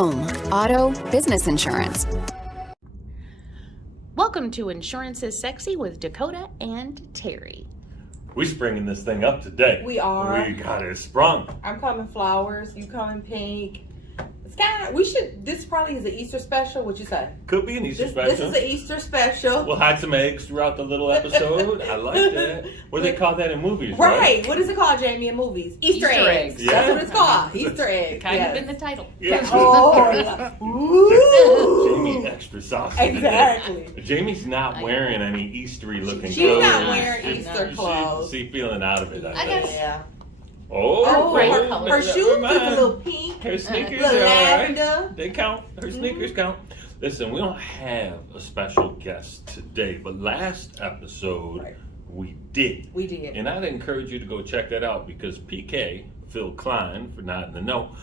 home, auto, business insurance. Welcome to Insurance is Sexy with Dakota and Terry. We springing this thing up today. We are. We got it sprung. I'm coming flowers. You coming pink. It's kind of. This probably is an Easter special. What you say? Could be an Easter special. This is an Easter special. We'll hide some eggs throughout the little episode. I like that. What do they call that in movies? Right. What is it called, Jamie, in movies? Easter eggs. Yeah. That's what it's called. Easter eggs. Kind of in the title. Yeah. Oh, yeah. Ooh. Jamie extra saucy. Exactly. Jamie's not wearing any Eastery looking clothes. She's not wearing Easter clothes. She's feeling out of it. I guess. Yeah. Oh, her shoes is a little pink. Her sneakers little are lavender. alright. They count. Her sneakers count. Listen, we don't have a special guest today, but last episode we did. We did. And I'd encourage you to go check that out because PK, Phil Klein, for not in the know,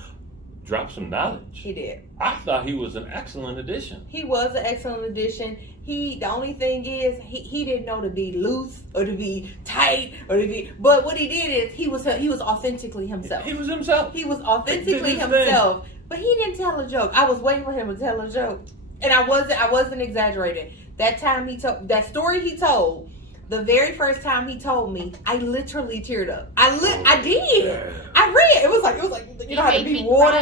dropped some knowledge. He did. I thought he was an excellent addition. He was an excellent addition. The only thing is he didn't know to be loose or to be tight or to be. But what he did is he was authentically himself. He was himself. He was authentically himself. But he didn't tell a joke. I was waiting for him to tell a joke, and I wasn't exaggerating. That time he told that story he told. The very first time he told me, I literally teared up. I did. Yeah. I read. It was like you know how to be water.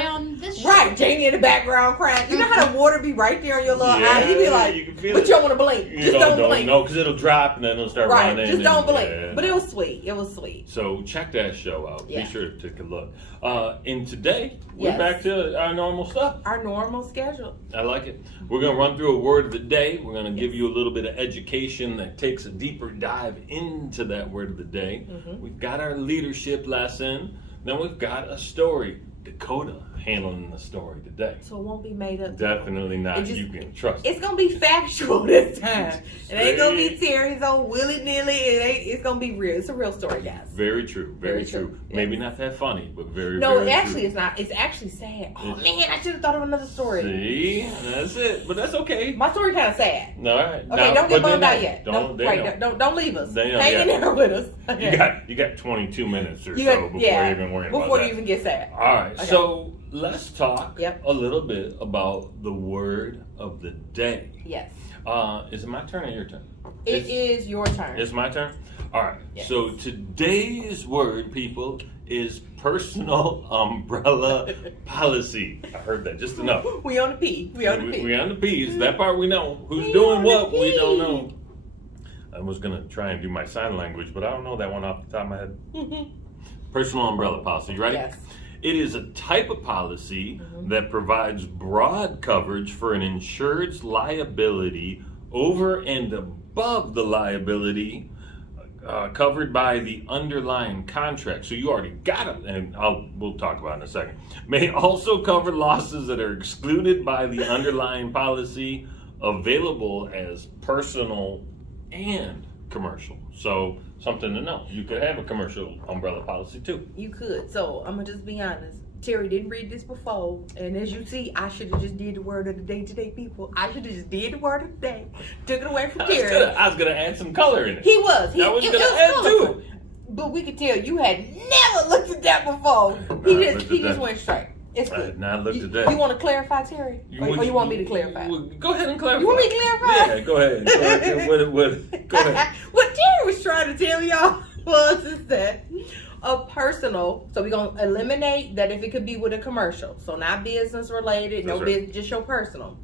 Right, Jamie in the background crying. You know how the water be right there on your little eye. You be like, you can feel but you don't want to blink. Just don't blink. No, because it'll drop and then it'll start running. Just don't blink. Yeah. But it was sweet. It was sweet. So check that show out. Yeah. Be sure to take a look. And today we're back to our normal stuff. Our normal schedule. I like it. We're gonna run through a word of the day. We're gonna give you a little bit of education that takes a deeper dive into that word of the day. Mm-hmm. We've got our leadership lesson. Then we've got a story. Dakota handling the story today. So it won't be made up. Definitely not. You can trust It's going to be factual this time. It ain't going to be Terry's own willy-nilly. It's going to be real. It's a real story, guys. Very true. Very true. Yes. Maybe not that funny, but very actually true. It's not. It's actually sad. Oh, man, I should have thought of another story. See? That's it. But that's okay. My story kind of sad. All right. Okay, don't get bummed out yet. Don't leave us. Hang in there with us. Okay. You got 22 minutes or so before you even worry about that. Before you even get sad. All right. Okay. So let's talk a little bit about the word of the day. Yes. Is it my turn or your turn? It is your turn. It's my turn? All right. Yes. So today's word, people, is personal umbrella policy. I heard that just enough. We on the P. We on the P's. That part we know. Who's doing what, we don't know. I was going to try and do my sign language, but I don't know that one off the top of my head. Personal umbrella policy. You ready? Yes. It is a type of policy that provides broad coverage for an insured's liability over and above the liability covered by the underlying contract. So you already got it, and we'll talk about it in a second. May also cover losses that are excluded by the underlying policy, available as personal and commercial. So something to know. You could have a commercial umbrella policy too. You could. So I'm gonna just be honest. Terry didn't read this before, and as you see, I should have just did the word of the day today, people. I should have just did the word of the day. Took it away from Terry. I was gonna add some color in it. He was. I was gonna add to it. But we could tell you had never looked at that before. He just went straight. It's good. I had not looked at that. You want to clarify, Terry? Or you want me to clarify? Go ahead and clarify. You want me to clarify? Yeah, go ahead. Go ahead. What Terry was trying to tell y'all is that a personal, so we're going to eliminate that if it could be with a commercial. So not business related, business, just your personal.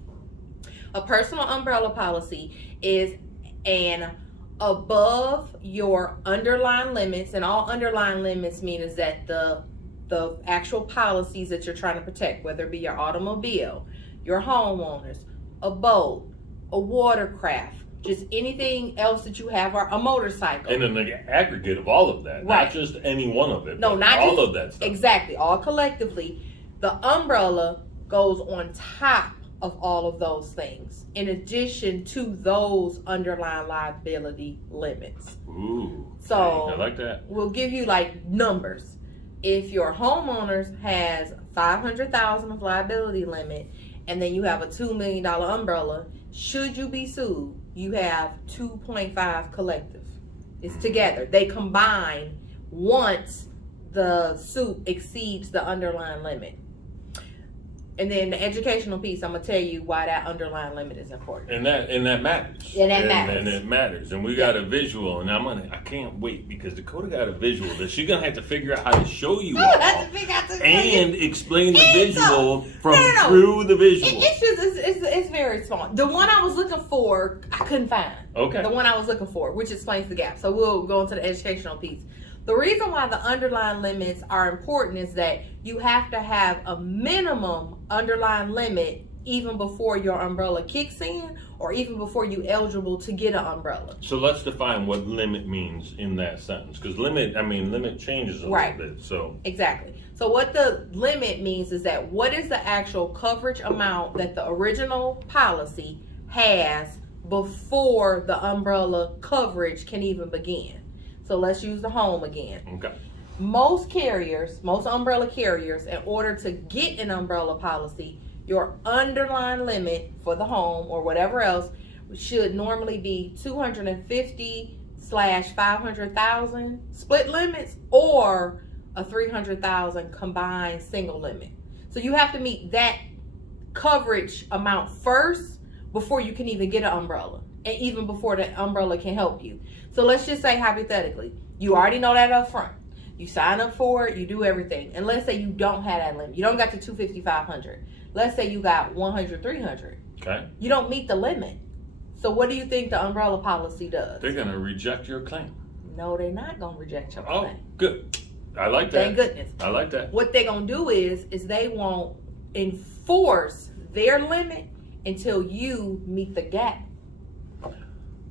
A personal umbrella policy is an above your underlying limits, and all underlying limits mean is that the actual policies that you're trying to protect, whether it be your automobile, your homeowners, a boat, a watercraft, just anything else that you have, or a motorcycle. And then the aggregate of all of that, not just any one of it, no, not all just, of that stuff. Exactly, all collectively. The umbrella goes on top of all of those things, in addition to those underlying liability limits. Ooh, so I like that. We'll give you like numbers. If your homeowners has $500,000 of liability limit, and then you have a $2 million umbrella, should you be sued, you have 2.5 collective. It's together. They combine once the suit exceeds the underlying limit. And then the educational piece, I'm gonna tell you why that underlying limit is important. And that matters. And that matters. And it matters. And we got a visual, and I can't wait because Dakota got a visual that she's gonna have to figure out how to show you all and explain the visual through the visual. It's very small. The one I was looking for, I couldn't find. Okay. The one I was looking for, which explains the gap. So we'll go into the educational piece. The reason why the underlying limits are important is that you have to have a minimum underlying limit even before your umbrella kicks in or even before you're eligible to get an umbrella. So let's define what limit means in that sentence, because limit changes a little bit. So exactly. So what the limit means is that what is the actual coverage amount that the original policy has before the umbrella coverage can even begin. So let's use the home again. Okay. Most umbrella carriers, in order to get an umbrella policy, your underlying limit for the home or whatever else should normally be 250/500,000 split limits or a 300,000 combined single limit. So you have to meet that coverage amount first before you can even get an umbrella, and even before the umbrella can help you. So let's just say hypothetically, you already know that up front. You sign up for it, you do everything. And let's say you don't have that limit. You don't got the 250/500. Let's say you got 100/300. Okay. You don't meet the limit. So what do you think the umbrella policy does? They're gonna reject your claim. No, they're not gonna reject your claim. Oh, good. I like that. Thank goodness. I like that. What they're gonna do is they won't enforce their limit until you meet the gap.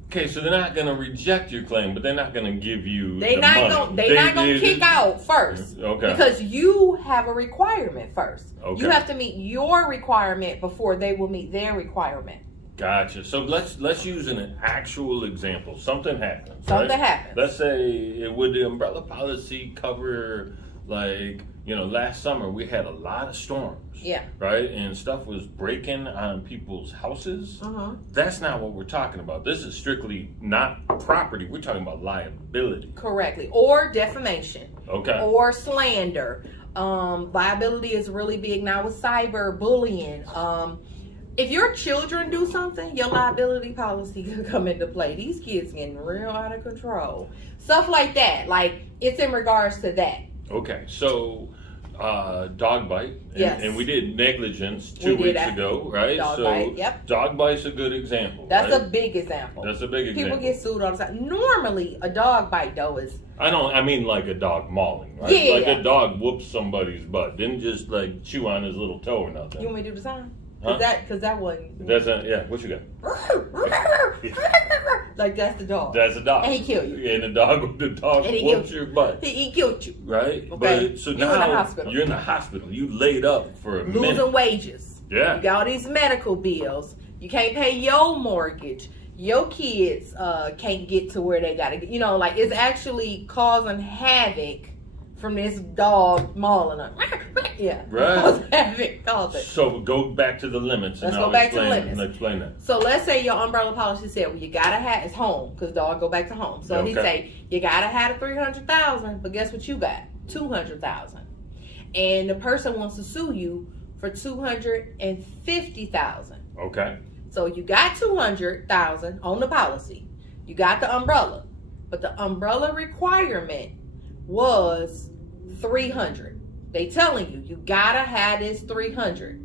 Okay, so they're not gonna reject your claim, but they're not gonna give you They're not gonna kick out first. Okay. Because you have a requirement first. Okay. You have to meet your requirement before they will meet their requirement. Gotcha. So let's use an actual example. Something happens. Something happens. Let's say would the umbrella policy cover, like, last summer we had a lot of storms. Yeah. Right? And stuff was breaking on people's houses. Uh-huh. That's not what we're talking about. This is strictly not property. We're talking about liability. Correctly. Or defamation. Okay. Or slander. Liability is really big now with cyber bullying. If your children do something, your liability policy could come into play. These kids getting real out of control. Stuff like that. Like, it's in regards to that. Okay, so dog bite. Yes. And we did negligence 2 weeks ago, right? Dog bite, yep. Dog bite's a good example. That's right? a big example. That's a big example. People get sued all the time. Normally, a dog bite, though, is... I mean like a dog mauling, right? Yeah. Like a dog whoops somebody's butt. Didn't just like chew on his little toe or nothing. You want me to do the sign? Huh? Because that wasn't... That's what you got? Like, that's the dog. That's a dog. And he killed you. And the dog whoops your butt. He killed you. Right? Okay. But so You're now in the hospital. you're in the hospital. You laid up for a minute. Losing wages. Yeah. You got all these medical bills. You can't pay your mortgage. Your kids can't get to where they got to get. Like, it's actually causing havoc from this dog mauling them. Yeah. Right. Cause it. So go back to the limits. Let's and go back to the limits. Explain that. So let's say your umbrella policy said, well, you gotta have, it's home, because dog go back to home. So he say, you gotta have the 300,000, but guess what you got? 200,000. And the person wants to sue you for 250,000. Okay. So you got 200,000 on the policy. You got the umbrella, but the umbrella requirement was 300. They telling you gotta have this 300.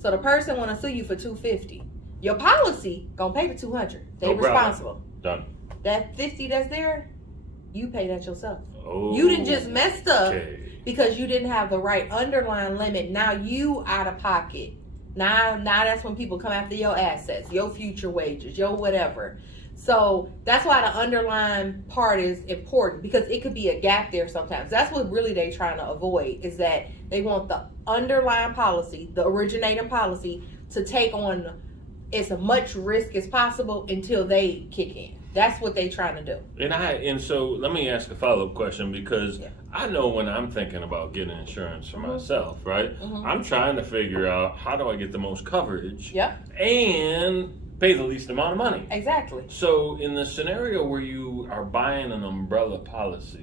So the person want to sue you for 250. Your policy gonna pay the 200. They responsible. Done. That 50 that's there, you pay that yourself. Oh. You didn't just messed up because you didn't have the right underlying limit. Now you out of pocket. Now that's when people come after your assets, your future wages, your whatever. So that's why the underlying part is important, because it could be a gap there sometimes. That's what really they're trying to avoid, is that they want the underlying policy, the originating policy, to take on as much risk as possible until they kick in. That's what they're trying to do. And so let me ask a follow-up question, because I know when I'm thinking about getting insurance for myself, right? Mm-hmm. I'm trying to figure out, how do I get the most coverage and pay the least amount of money? Exactly. So in the scenario where you are buying an umbrella policy,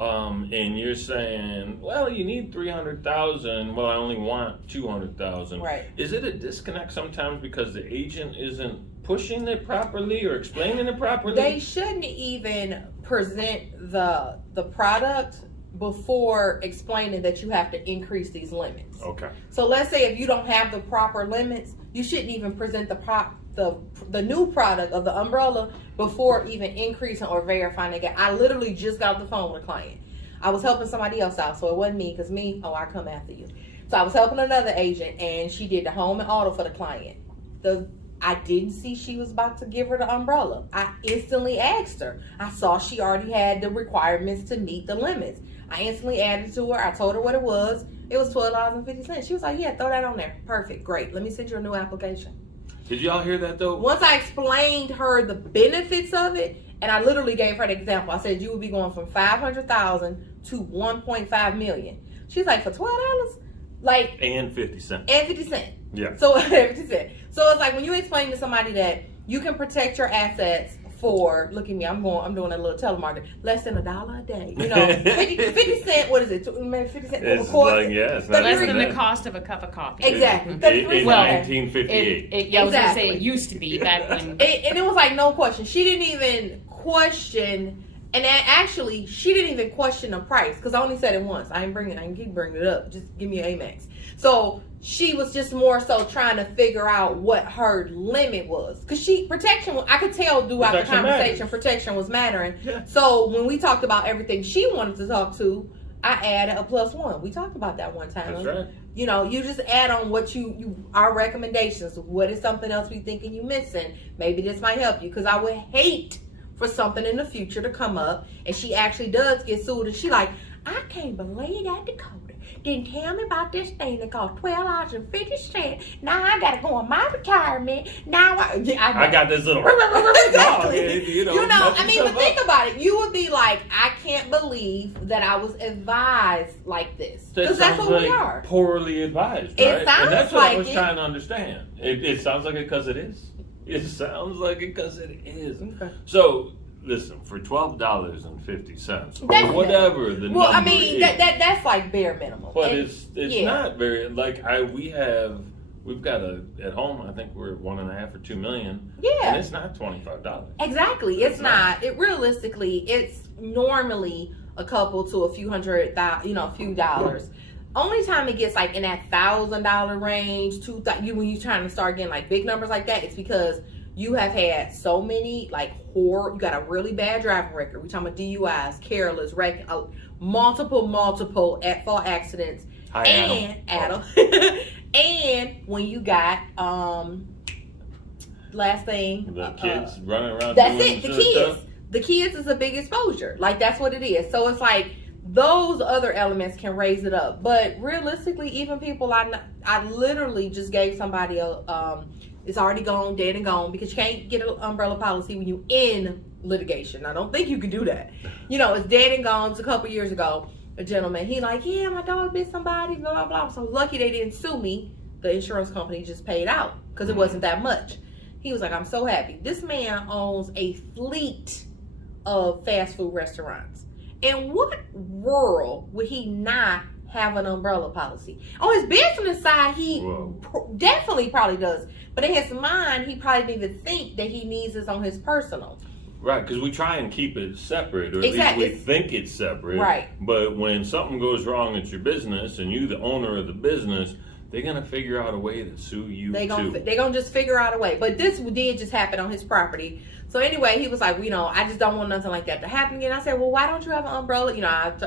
and you're saying, well, you need 300,000. Well, I only want 200,000. Right. Is it a disconnect sometimes because the agent isn't pushing it properly or explaining it properly? They shouldn't even present the product before explaining that you have to increase these limits. Okay. So let's say if you don't have the proper limits, you shouldn't even present the new product of the umbrella before even increasing or verifying again. I literally just got off the phone with a client. I was helping somebody else out, so it wasn't me, because I come after you. So I was helping another agent, and she did the home and auto for the client. I didn't see she was about to give her the umbrella. I instantly asked her. I saw she already had the requirements to meet the limits. I instantly added to her. I told her what it was. It was $12.50. She was like, yeah, throw that on there. Perfect, great. Let me send you a new application. Did y'all hear that though? Once I explained her the benefits of it, and I literally gave her the example. I said you would be going from $500,000 to $1.5 million. She's like, for $12? Like, and 50 cents. And 50 cents. Yeah. So 50 cents. So it's like when you explain to somebody that you can protect your assets for, look at me, I'm doing a little telemarketing, less than $1 a day. 50 cent, what is it? Maybe 50 cents It's a quarter. like, yeah, it's not Less even than that. the cost of a cup of coffee. Exactly. In 1958. I was going to say Exactly. it used to be back when. And it was like no question. She didn't even question, and actually, she didn't even question the price, because I only said it once. I can keep bringing it up. Just give me an Amex. So she was just more so trying to figure out what her limit was, because I could tell throughout the conversation, protection was mattering. Yeah. So when we talked about everything she wanted to talk to, I added a +1. We talked about that one time. That's right. You just add on what our recommendations. What is something else we thinking you missing? Maybe this might help you, because I would hate for something in the future to come up and she actually does get sued, and she like, I can't believe that Dakota didn't tell me about this thing that cost $12.50. Now I gotta go on my retirement. Now I got this little exactly. dog, I mean, but think about it. You would be like, I can't believe that I was advised like this, because that's what we are. Poorly advised, right? It sounds and that's what like I was it. trying to understand. It sounds like it because it is. It sounds like it because it is. Okay. So listen, for $12.50 or whatever the number Well, I mean, is, that's like bare minimum. but And it's not very, like we've got at home, I think we're at 1.5 or 2 million. Yeah. And it's not $25. Exactly. It's not. It realistically, it's normally a couple to a few hundred, a few dollars. Only time it gets like in that $1,000 range, when you're trying to start getting like big numbers like that, it's because you have had so many you got a really bad driving record. We're talking about DUIs, careless, multiple at-fault accidents, Adam. And when you got last thing, the kids running around. That's doing it. The silly kids. stuff. The kids is a big exposure. Like, that's what it is. So it's like those other elements can raise it up. But realistically, even people I literally just gave somebody it's already gone, dead and gone, because you can't get an umbrella policy when you in litigation. I don't think you can do that. It's dead and gone. It's a couple years ago. A gentleman, he like, yeah, my dog bit somebody, blah, blah, blah. I'm so lucky they didn't sue me. The insurance company just paid out because it wasn't that much. He was like, I'm so happy. This man owns a fleet of fast food restaurants. In what world would he not have an umbrella policy? On his business side, he definitely probably does. But in his mind, he probably didn't even think that he needs this on his personal. Right, because we try and keep it separate, or Exactly. at least we think it's separate. Right. But when something goes wrong at your business and you the owner of the business, they're going to figure out a way to sue you They're too. going to just figure out a way. But this did just happen on his property. So anyway, he was like, I just don't want nothing like that to happen again. I said, well, why don't you have an umbrella?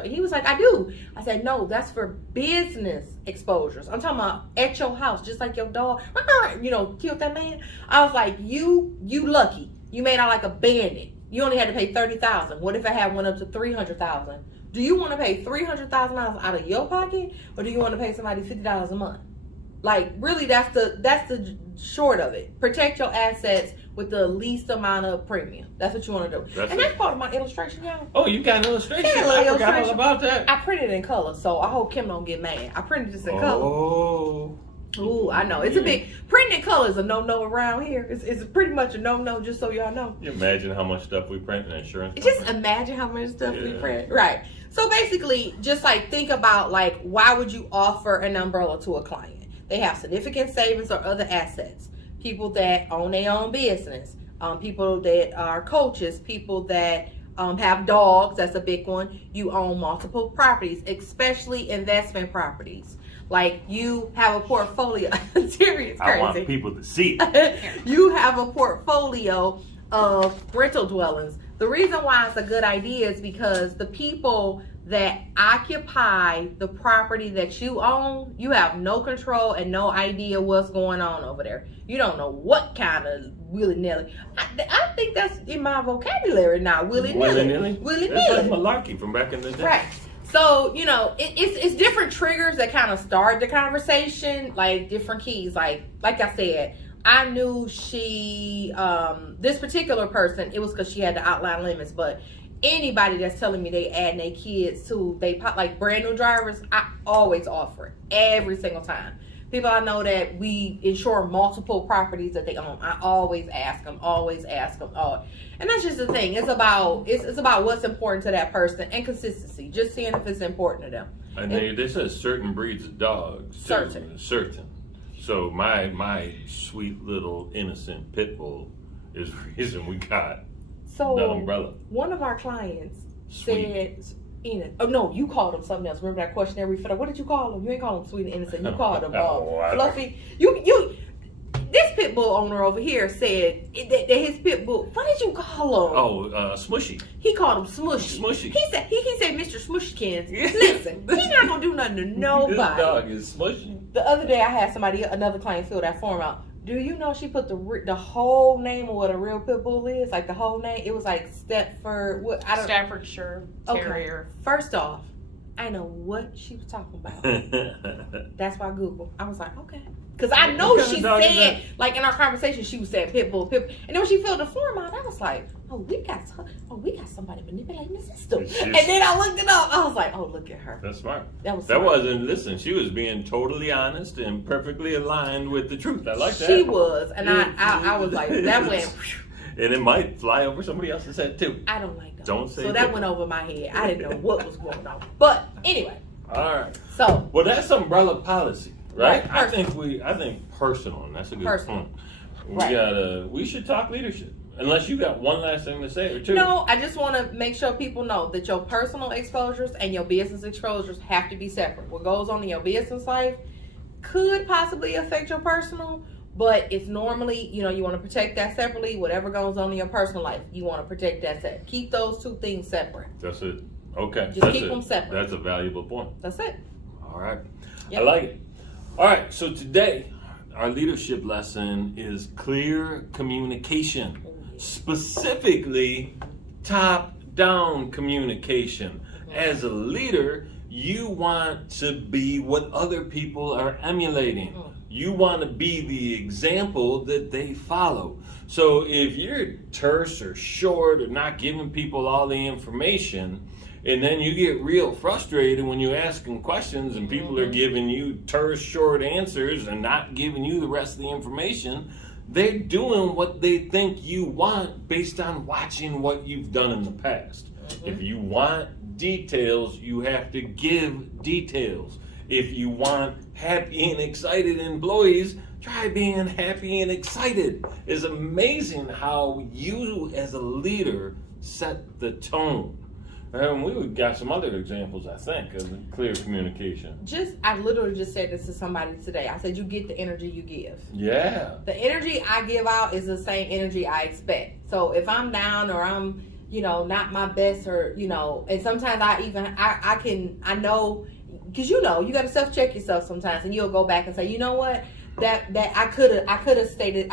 He was like, I do. I said, no, that's for business exposures. I'm talking about at your house, just like your dog, killed that man. I was like, you lucky. You made out like a bandit. You only had to pay $30,000. What if I had one up to $300,000? Do you want to pay $300,000 out of your pocket, or do you want to pay somebody $50 a month? Like, really, that's the short of it. Protect your assets with the least amount of premium. That's what you want to do. That's part of my illustration, y'all. Oh, you got an illustration? Yeah, I forgot illustration. all about that. I printed it in color, so I hope Kim don't get mad. I printed this in color. Oh. Ooh, I know. It's a big... Printing in color is a no-no around here. It's pretty much a no-no, just so y'all know. You imagine how much stuff we print in insurance Just company? imagine how much stuff we print. Right. So basically, just like think about like, why would you offer an umbrella to a client? They have significant savings or other assets. People that own their own business. People that are coaches. People that have dogs. That's a big one. You own multiple properties, especially investment properties. Like you have a portfolio. Terry is crazy. I want people to see it. You have a portfolio of rental dwellings. The reason why it's a good idea is because the people that occupy the property that you own, you have no control and no idea what's going on over there. You don't know what kind of willy-nilly. I think that's in my vocabulary now, willy-nilly. Willy-nilly. That's like malarkey from back in the day. Right. So, you know, it's different triggers that kind of start the conversation, like different keys. Like I said, I knew this particular person, it was because she had the outline limits, but anybody that's telling me they add their kids to, like brand new drivers, I always offer it every single time. People I know that we insure multiple properties that they own, I always ask them. And that's just the thing. It's about what's important to that person and consistency. Just seeing if it's important to them. And they said certain breeds of dogs. Certain. So my sweet little innocent pit bull is the reason we got the umbrella. One of our clients said, oh no, you called him something else. Remember that question every fill? What did you call him? You ain't call him sweet and innocent. You called him fluffy. This pit bull owner over here said that his pit bull. What did you call him? Oh, Smushy. He called him Smushy. Smushy. He said Mr. Smushykins. Listen, he's not gonna do nothing to nobody. This dog is Smushy. The other day I had another client fill that form out. Do you know she put the whole name of what a real pit bull is? Like the whole name. It was like Staffordshire Terrier. Okay. First off, I know what she was talking about. That's why I Googled. I was like, okay. Because I know she said, like in our conversation, she was saying pit bull. And then when she filled the form out, I was like, we got somebody manipulating the system. And then I looked it up. I was like, oh, look at her. That's smart. Listen, she was being totally honest and perfectly aligned with the truth. I like that. She was. And I was like, that went. And it might fly over somebody else's head too. I don't like that. Don't say so that went over my head. I didn't know what was going on. But anyway. All right. So. Well, that's umbrella policy. Right? I think personal, and that's a good point. We should talk leadership. Unless you got one last thing to say or two. No, I just want to make sure people know that your personal exposures and your business exposures have to be separate. What goes on in your business life could possibly affect your personal, but it's normally, you want to protect that separately. Whatever goes on in your personal life, you want to protect that separate. Keep those two things separate. That's it. Okay. Just keep them separate. That's a valuable point. That's it. All right. Yep. I like it. All right, so today our leadership lesson is clear communication, specifically top-down communication. As a leader, you want to be what other people are emulating. You want to be the example that they follow. So if you're terse or short or not giving people all the information, and then you get real frustrated when you ask them questions and people are giving you terse, short answers and not giving you the rest of the information, they're doing what they think you want based on watching what you've done in the past. If you want details, you have to give details. If you want happy and excited employees, try being happy and excited. It's amazing how you as a leader set the tone. And we got some other examples, I think, of clear communication. I literally just said this to somebody today. I said, you get the energy you give. Yeah. The energy I give out is the same energy I expect. So if I'm down or I'm, not my best or, and sometimes I know, because you got to self-check yourself sometimes and you'll go back and say, you know what? That I could have said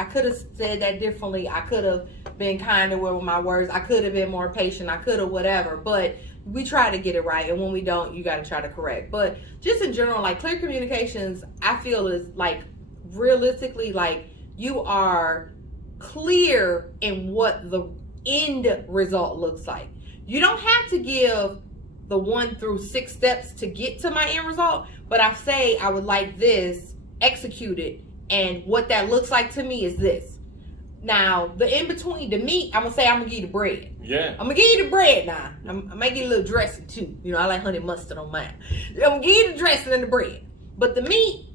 that differently. I could have been kinder with my words. I could have been more patient. I could have whatever. But we try to get it right, and when we don't, you got to try to correct. But just in general, like clear communications, I feel is like realistically, like you are clear in what the end result looks like. You don't have to give the 1 through 6 steps to get to my end result, but I say I would like this executed, and what that looks like to me is this. Now, the in between, the meat, I'm gonna say I'm gonna give you the bread. Yeah. I'm gonna give you the bread now. I might get a little dressing too. You know, I like honey mustard on mine. I'm gonna give you the dressing and the bread. But the meat,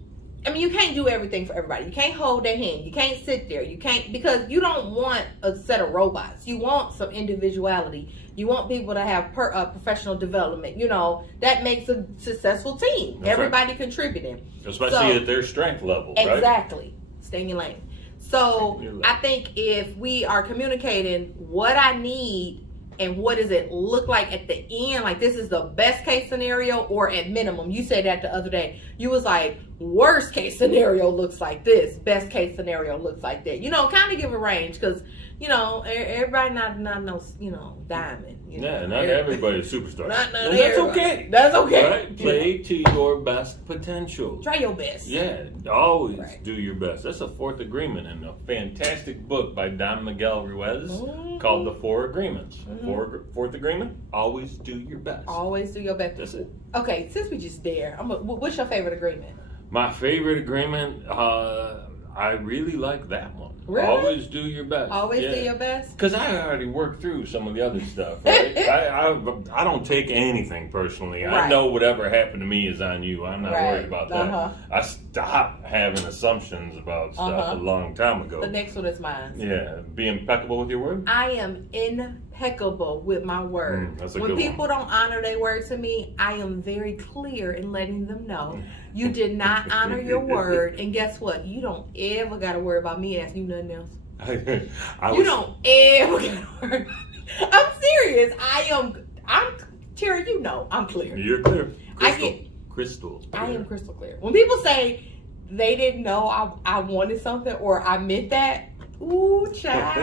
I mean, you can't do everything for everybody. You can't hold their hand. You can't sit there. You can't, because you don't want a set of robots. You want some individuality. You want people to have professional development. You know, that makes a successful team. That's everybody right. contributing. Especially at their strength level, right? Exactly. Stay in your lane. So I think if we are communicating what I need and what does it look like at the end, like this is the best case scenario or at minimum. You said that the other day. You was like, worst case scenario looks like this. Best case scenario looks like that. You know, kind of give a range because, you know, everybody not no, you know, diamond. You know, not everybody's a superstar. Not and that's okay. That's okay. Right? Play to your best potential. Try your best. Yeah, always do your best. That's a fourth agreement in a fantastic book by Don Miguel Ruiz called The Four Agreements. Fourth agreement, always do your best. Always do your best. That's it. Okay, since we just there, what's your favorite agreement? My favorite agreement, I really like that one. Really? Always do your best. Always do your best? Because I already worked through some of the other stuff, right? I don't take anything personally. Right. I know whatever happened to me is on you. I'm not worried about that. I stopped having assumptions about stuff a long time ago. The next one is mine. Yeah, be impeccable with your word. I am impeccable with my word. That's a when good people one. don't honor their word to me, I am very clear in letting them know you did not honor your word. And guess what? You don't ever got to worry about me asking you nothing else. You don't ever got to worry about me. I'm serious. I'm Terry, you know I'm clear. You're clear. Crystal. Crystal. I am crystal clear. When people say they didn't know I wanted something or I meant that, ooh, child.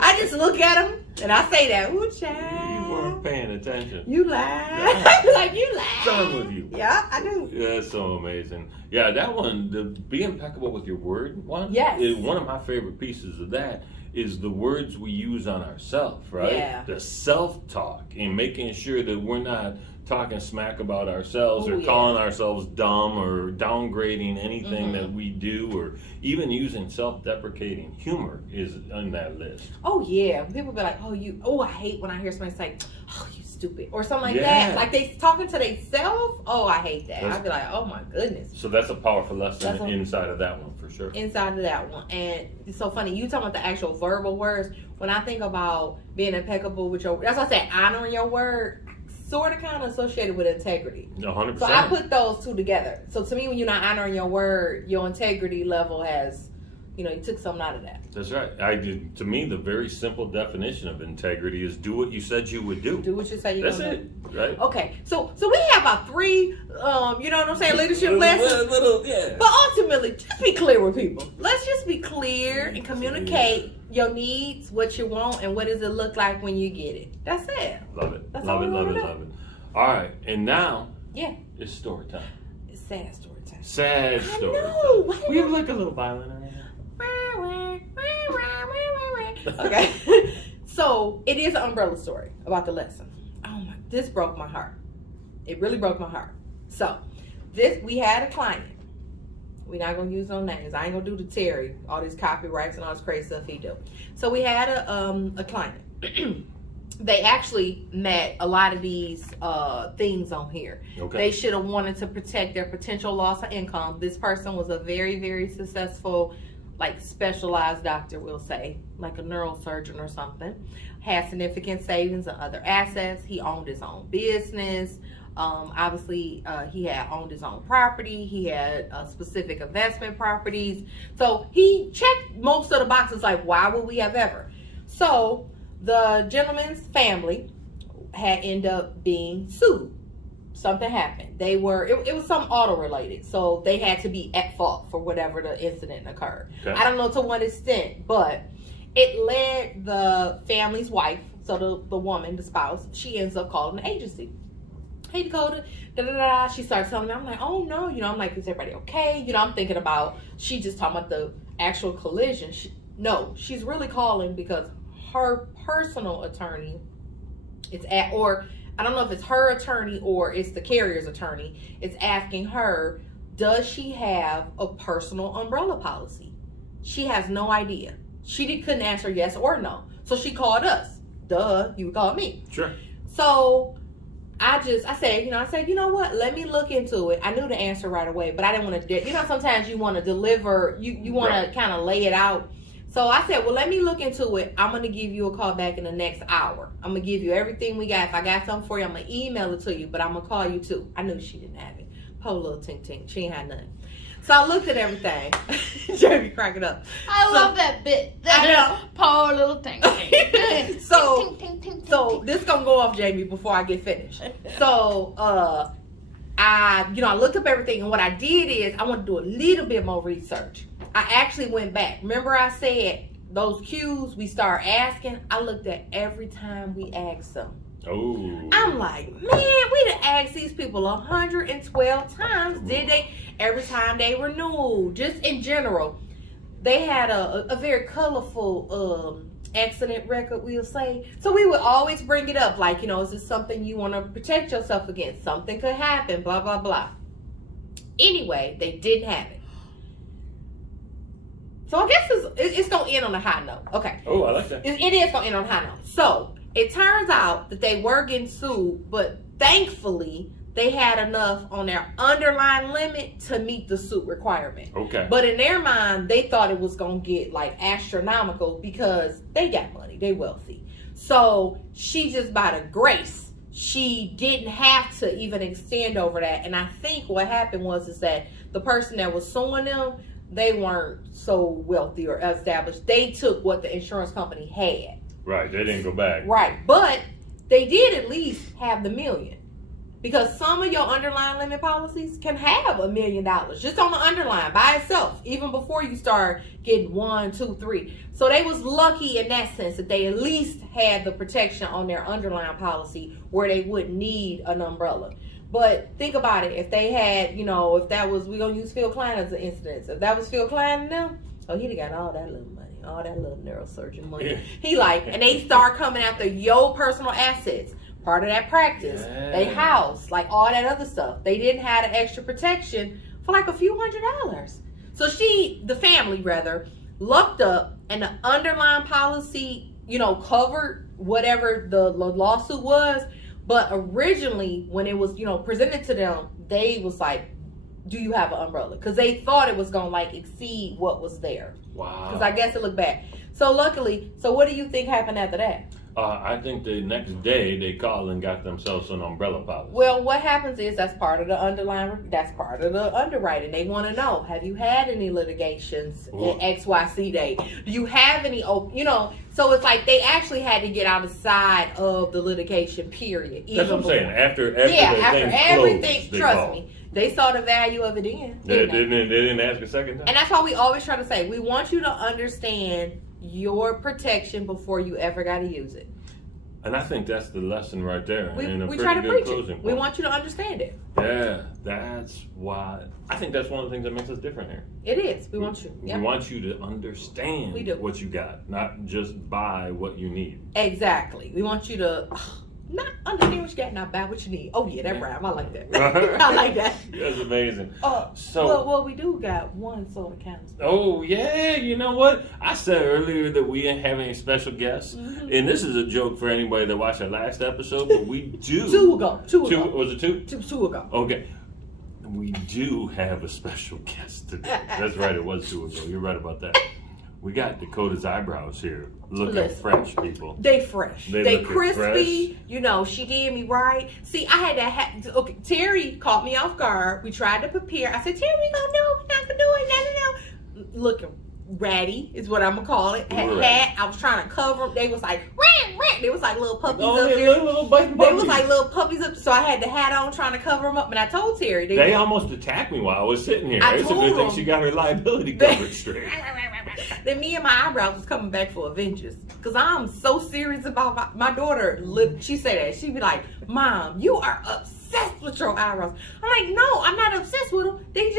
I just look at them and I say that, ooh, child. You weren't paying attention. You lied. I be like, you lied. Done with you. Yeah, I do. Yeah, that's so amazing. Yeah, that one, the be impeccable with your word one. Yes. Is one of my favorite pieces of that is the words we use on ourselves, right? Yeah. The self-talk and making sure that we're not talking smack about ourselves or calling ourselves dumb or downgrading anything that we do, or even using self-deprecating humor is on that list. Oh yeah, people be like, I hate when I hear somebody say, oh, you stupid, or something like that. Like they talking to themselves. Oh, I hate that. I'd be like, oh my goodness. So that's a powerful lesson inside of that one for sure. Inside of that one, and it's so funny. You talking about the actual verbal words. When I think about being impeccable with your, that's why I say honoring your word. Sort of kind of associated with integrity. 100%. So I put those two together. So to me, when you're not honoring your word, your integrity level has, you took something out of that. That's right. To me, the very simple definition of integrity is do what you said you would do. Do what you say you're going to do. That's it, right? Okay, so we have about 3, you know what I'm saying, leadership lessons. But ultimately, just be clear with people. Let's just be clear and communicate your needs, what you want, and what does it look like when you get it. That's it. Love it. That's Love all it, we love wanna it, do. love it. All right, and now Yeah, it's story time. it's sad story time. Sad story know. time. We have like a little violin on it. Okay, so it is an umbrella story about the lesson. Oh this broke my heart. It really broke my heart. So we had a client. We're not gonna use no names. I ain't gonna do the Terry, all these copyrights and all this crazy stuff he do. So we had a client. They actually met a lot of these things on here. Okay. They should have wanted to protect their potential loss of income. This person was a very, very successful, like specialized doctor, we'll say, like a neurosurgeon or something. Had significant savings and other assets. He owned his own business. Obviously, he had owned his own property. He had specific investment properties. So he checked most of the boxes, like, why would we have ever? So the gentleman's family had ended up being sued. Something happened. It was some auto related. So they had to be at fault for whatever the incident occurred. Okay. I don't know to what extent, but it led the family's wife, so the woman, the spouse, she ends up calling the agency. Hey, Dakota, da-da-da. She starts telling me, I'm like, oh no, I'm like, is everybody okay? I'm thinking about, she just talking about the actual collision. She's really calling because her personal attorney or I don't know if it's her attorney or it's the carrier's attorney, is asking her, does she have a personal umbrella policy? She has no idea. Couldn't answer yes or no. So she called us. Duh, you would call me. Sure. So I said, you know what? Let me look into it. I knew the answer right away, but I didn't want to, sometimes you want to deliver, you want to kind of lay it out. So I said, well, let me look into it. I'm going to give you a call back in the next hour. I'm going to give you everything we got. If I got something for you, I'm going to email it to you, but I'm going to call you too. I knew she didn't have it. Poor little tink tink. She ain't had nothing. So I looked at everything. Jamie cracking up. I love that bit. I know. Poor little thing. So this gonna go off, Jamie, before I get finished. So I looked up everything, and what I did is I want to do a little bit more research. I actually went back. Remember I said those cues we start asking? I looked at every time we asked them. Oh. I'm like, man, we done asked these people 112 times. Did they? Every time they renewed, just in general, they had a very colorful accident record, we'll say. So we would always bring it up, like, is this something you want to protect yourself against? Something could happen, blah, blah, blah. Anyway, they didn't have it. So I guess it's going to end on a high note. Okay. Oh, I like that. It is going to end on a high note. So it turns out that they were getting sued, but thankfully they had enough on their underlying limit to meet the suit requirement. Okay. But in their mind, they thought it was going to get like astronomical because they got money. They wealthy. So she just by the grace, she didn't have to even extend over that. And I think what happened is that the person that was suing them, they weren't so wealthy or established. They took what the insurance company had. Right. They didn't go back. Right. But they did at least have the million. Because some of your underlying limit policies can have $1 million just on the underlying by itself, even before you start getting 1, 2, 3. So they was lucky in that sense that they at least had the protection on their underlying policy where they wouldn't need an umbrella. But think about it. If they had, if that was, we're going to use Phil Klein as an instance. If that was Phil Klein now, he'd have got all that little money, all that little neurosurgeon money. Yeah. And they start coming after your personal assets. Part of that practice, they house, like all that other stuff. They didn't have the extra protection for like a few $100s. So the family rather, lucked up and the underlying policy, covered whatever the lawsuit was. But originally when it was, presented to them, they was like, do you have an umbrella? Because they thought it was going to exceed what was there. Wow. Because I guess it looked bad. So luckily, what do you think happened after that? I think the next day they called and got themselves an umbrella policy. Well, what happens is that's part of the underwriting. They want to know, have you had any litigations in XYZ date? Do you have any, so it's like they actually had to get outside of the litigation period. That's what I'm saying. After everything, closed, trust me, they saw the value of it in. They didn't ask a second time. And that's why we always try to say, we want you to understand your protection before you ever got to use it. And I think that's the lesson right there. We try to preach it. We want you to understand it. Yeah, that's why. I think that's one of the things that makes us different here. It is. We want you. We want you to understand what you got, not just buy what you need. Exactly. We want you to not understand what you got, not buy what you need. Oh yeah, that rhyme. I like that. I like that. That's amazing. Well, we do got one soda canister. Oh yeah, you know what? I said earlier that we didn't have any special guests, and this is a joke for anybody that watched our last episode, but we do. Two ago. Was it two? Two ago. Okay. We do have a special guest today. That's right, it was 2 ago. You're right about that. We got Dakota's eyebrows here. Looking fresh, people. They fresh. They crispy. Fresh. She did me right. See, I had that. Okay, Terry caught me off guard. We tried to prepare. I said, Terry, we gonna do it. We're not gonna do it. No. Looking ratty is what I'm gonna call it. Hat. I was trying to cover them. They was like, ran. They was like little puppies up there. They was like little puppies up. So I had the hat on, trying to cover them up. And I told Terry, they almost attacked me while I was sitting here. It's a good thing she got her liability coverage straight. Then me and my eyebrows was coming back for a vengeance. Because I'm so serious about my daughter. She said that. She'd be like, Mom, you are obsessed with your eyebrows. I'm like, no, I'm not obsessed with them. They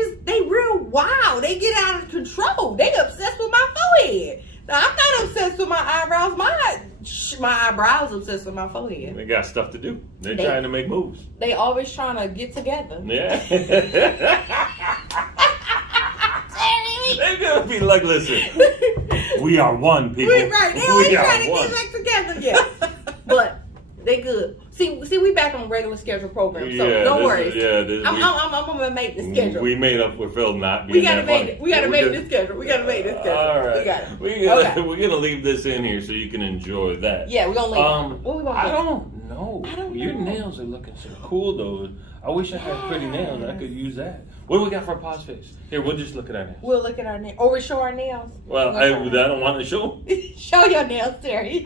real wild. They get out of control. They obsessed with my forehead. Now, I'm not obsessed with my eyebrows. My eyebrows obsessed with my forehead. They got stuff to do. They're trying to make moves. They always trying to get together. Yeah. They're gonna be like, listen, we are one, people. Right, they always trying to get back together, yeah. But they good. See, we back on regular schedule program, so don't worry. I'm gonna make the schedule. We made up for Phil not being We gotta make this schedule. We gotta make this schedule. All right, we got it. We're gonna leave this in here so you can enjoy that. Yeah, we're gonna leave. What we gonna do? I don't know. Your nails are looking so cool though. I wish I had pretty nails. I could use that. What do we got for a pause face? Here, we'll just look at our nails. We'll look at our nails. Or we show our nails. Well, I don't want to show. Show your nails, Terry.